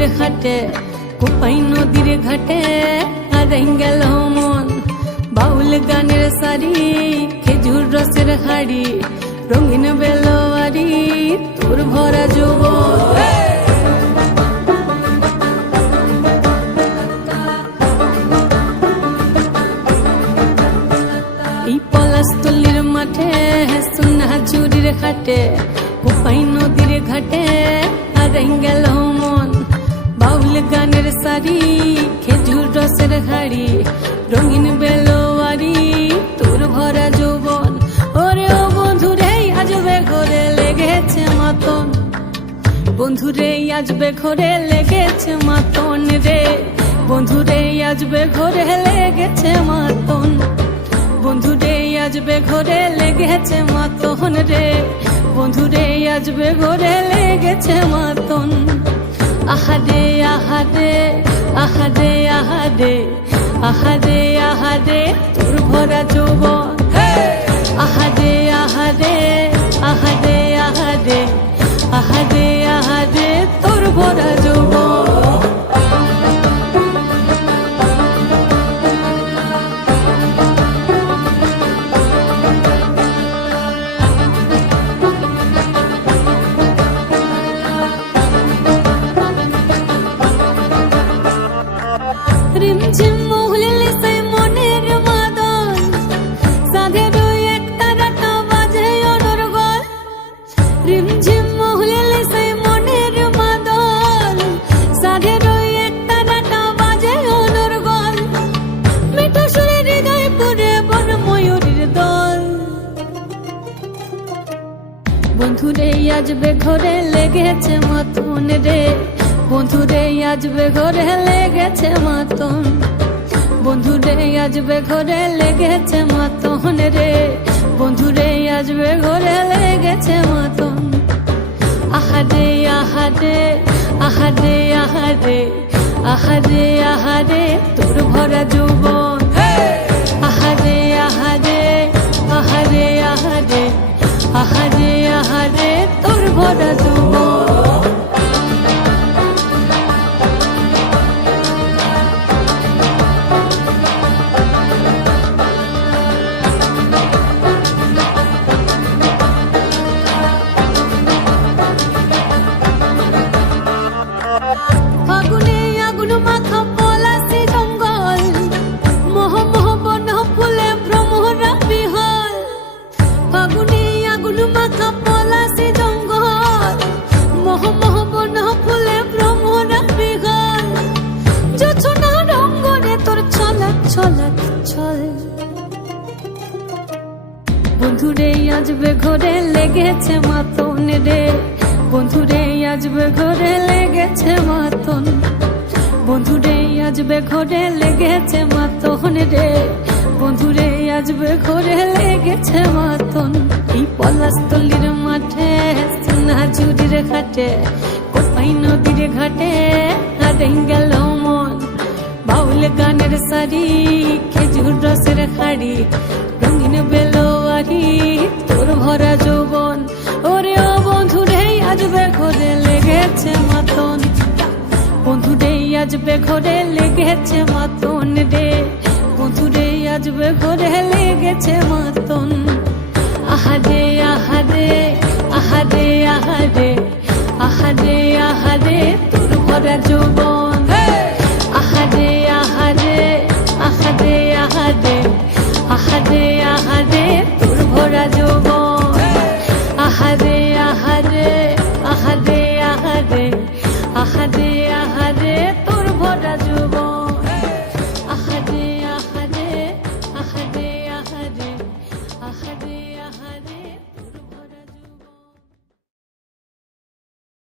ঝুড়ির ঘাটে কোপাই নদীর ঘাটে হারাই গেল মন বাউল গানের সারি খেজুর রসের হাড়ি রঙিন বেলোয়ারি তোর ভরা যৌবন এই পলাশতলির মাঠে সোনা ঝুড়ির ঘাটে কোপাই নদীর ঘাটে হারাই গেল মন বাউল গানের সারি খেজুর রসের হাড়ি রঙিন বেলোয়ারি তোর ভরা যৌবন ওরে ও বন্ধুরে আজবে ঘরে লেগেছে মাতন বন্ধুরে আজবে ঘরে লেগেছে মাতন রে বন্ধুরে আজবে ঘরে লেগেছে মাতন বন্ধুরে আজবে ঘরে লেগেছে মাতন রে বন্ধুরে আজবে ঘরে লেগেছে মাতন আহারে আহারে আহারে আহারে আহারে আহারে তোর ভরা যৌবন আহারে আহারে আহারে আহারে আহারে আহারে তোর ভরা যৌবন রিমঝিম মহুলিল সে মনের মাদন সাধের একটা রাটা বাজে অনর্গল রিমঝিম মহুলিল সে মনের মাদন সাধের একটা রাটা বাজে অনর্গল মিঠা সুরে হৃদয় পুরে বন ময়ূরীর দল বন্ধুরে আজবে ঘরে লেগেছে মাতন রে বন্ধুরে আজবে ঘরে লেগেছে মাতন বন্ধুরে আজবে ঘরে লেগেছে মাতন রে বন্ধুরে আজবে ঘরে লেগেছে মাতন আহারে আহারে আহারে আহারে আহারে আহারে তোর ভরা যৌবন আহারে আহারে আহারে আহারে আহারে আহারে তোর ভরা যৌবন ফাগুনে আগুন মাখা পলাশি জঙ্গল মোহ মোহ বন ফুলে ভ্রমরা বিহল ফাগুনে আগুন মাখা পলাশি জঙ্গল মোহ মোহ বন ফুলে ভ্রমরা বিহল জোছনা রঙ্গনে তোর ছলক ছলক ছল বন্ধুরে আজবে ঘরে লেগেছে মাতন রে বন্ধুরে আজবে ঘরে লেগেছে মাতন বন্ধুরে আজবে ঘরে লেগেছে মাতন রে বন্ধুরে আজবে ঘরে লেগেছে মাতন এই পলাশতলির মাঠে সোনা ঝুড়ির ঘাটে কোপাই নদীর ঘাটে হারাই গেল মন বাউল গানের সারি খেজুর রসের হাড়ি রঙিন বেলোয়ারি তোর ভরা যৌবন ওরে ও বন্ধুরে আজবে ঘরে লেগেছে মাতন বন্ধুরে আজবে ঘরে লেগেছে মাতন রে বন্ধুরে আজবে ঘরে লেগেছে মাতন আহারে আহারে আহারে আহারে আহারে আহারে তোর ভরা যৌবন আহারে আহারে আহারে আহারে আহারে আহারে তোর ভরা যৌবন আহারে আহারে আহারে আহারে আহারে